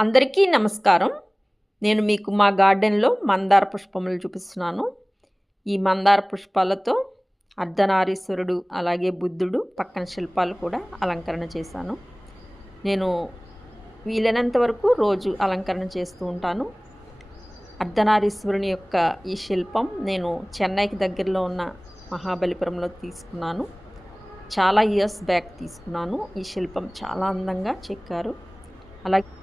అందరికీ నమస్కారం. నేను మీకు మా గార్డెన్‌లో మందార పుష్పములు చూపిస్తున్నాను. ఈ మందార పుష్పాలతో అర్ధనారీశ్వరుడు, అలాగే బుద్ధుడు పక్కన శిల్పాలు కూడా అలంకరణ చేశాను. నేను వీలైనంత వరకు రోజు అలంకరణ చేస్తూ ఉంటాను. అర్ధనారీశ్వరుని యొక్క ఈ శిల్పం నేను చెన్నైకి దగ్గరలో ఉన్న మహాబలిపురంలో తీసుకున్నాను. చాలా ఇయర్స్ బ్యాక్ తీసుకున్నాను. ఈ శిల్పం చాలా అందంగా చెక్కారు. అలాగే